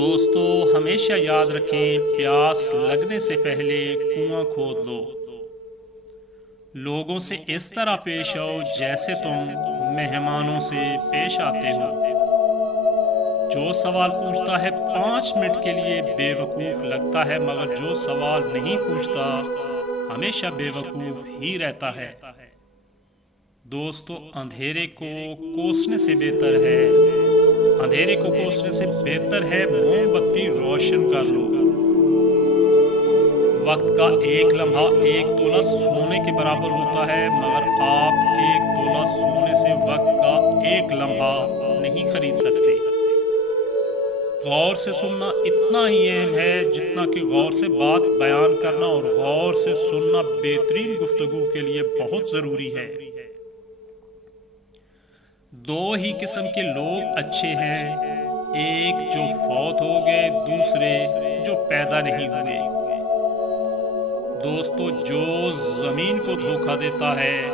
दोस्तों हमेशा याद रखें, प्यास लगने से पहले कुआं खोद लो। लोगों से इस तरह पेश आओ जैसे तुम मेहमानों से पेश आते हो। जो सवाल पूछता है 5 मिनट के लिए बेवकूफ़ लगता है, मगर जो सवाल नहीं पूछता हमेशा बेवकूफ़ ही रहता है। दोस्तों अंधेरे को कोसने से बेहतर है मोमबत्ती रोशन कर लो। वक्त का एक लम्हा 1 तोला सोने के बराबर होता है, मगर आप 1 तोला सोने से वक्त का 1 लम्हा नहीं खरीद सकते। गौर से सुनना इतना ही अहम है जितना कि गौर से बात बयान करना, और गौर से सुनना बेहतरीन गुफ्तगू के लिए बहुत ज़रूरी है। 2 ही किस्म के लोग अच्छे हैं, एक जो फौत हो गए, दूसरे जो पैदा नहीं हुए। दोस्तों जो ज़मीन को धोखा देता है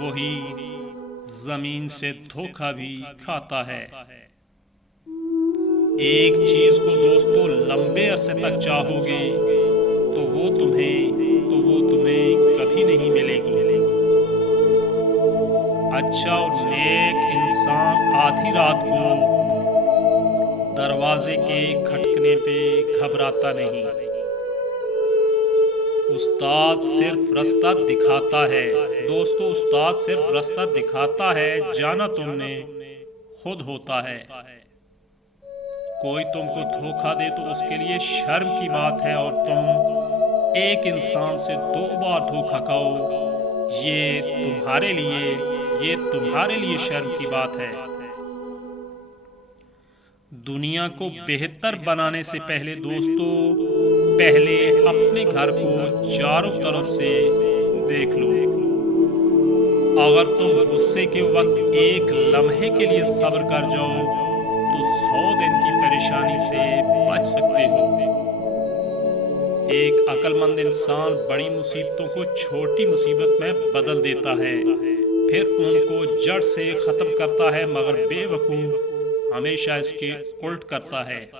वही ज़मीन से धोखा भी खाता है। एक चीज़ को दोस्तों लंबे अरसे तक चाहोगे तो वो तुम्हें कभी नहीं मिलेगी। अच्छा और नेक इंसान आधी रात को दरवाजे के खटकने पे घबराता नहीं। उस्ताद सिर्फ रास्ता दिखाता है। दोस्तों उस्ताद सिर्फ रास्ता दिखाता है, जाना तुमने खुद होता है। कोई तुमको धोखा दे तो उसके लिए शर्म की बात है, और तुम एक इंसान से 2 बार धोखा खाओ, ये तुम्हारे लिए शर्म की बात है। दुनिया को बेहतर बनाने से पहले दोस्तों पहले अपने घर को चारों तरफ से देख लो। अगर तुम गुस्से के वक्त 1 लम्हे के लिए सब्र कर जाओ तो 100 दिन की परेशानी से बच सकते हो। एक अक्लमंद इंसान बड़ी मुसीबतों को छोटी मुसीबत में बदल देता है, फिर उनको जड़ से ख़त्म करता है, मगर बेवकूफ़ हमेशा इसके उल्ट करता है।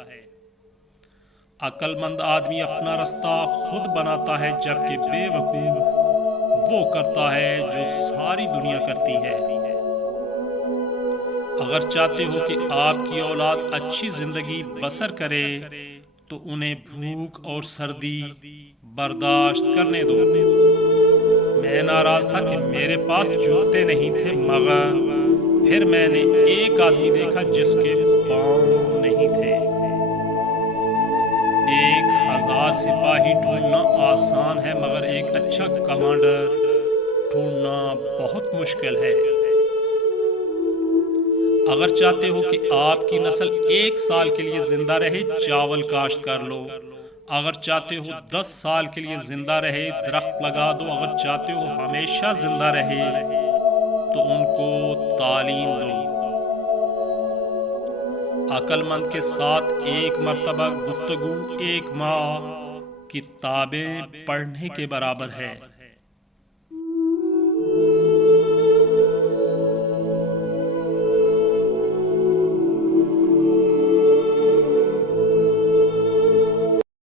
अक्लमंद आदमी अपना रास्ता खुद बनाता है, जबकि बेवकूफ़ वो करता है जो सारी दुनिया करती है। अगर चाहते हो कि आपकी औलाद अच्छी ज़िंदगी बसर करे तो उन्हें भूख और सर्दी बर्दाश्त करने दो। मैं नाराज़ था कि मेरे पास जूते नहीं थे, मगर फिर मैंने एक आदमी देखा जिसके पाँव नहीं थे। 1000 सिपाही ढूंढना आसान है, मगर एक अच्छा कमांडर ढूंढना बहुत मुश्किल है। अगर चाहते हो कि आपकी नस्ल 1 साल के लिए जिंदा रहे, चावल काश्त कर लो। अगर चाहते हो 10 साल के लिए जिंदा रहे, दरख्त लगा दो। अगर चाहते हो हमेशा जिंदा रहे तो उनको तालीम दो। अक्लमंद के साथ 1 मर्तबा गुफ्तगू 1 माह किताबें पढ़ने के बराबर है।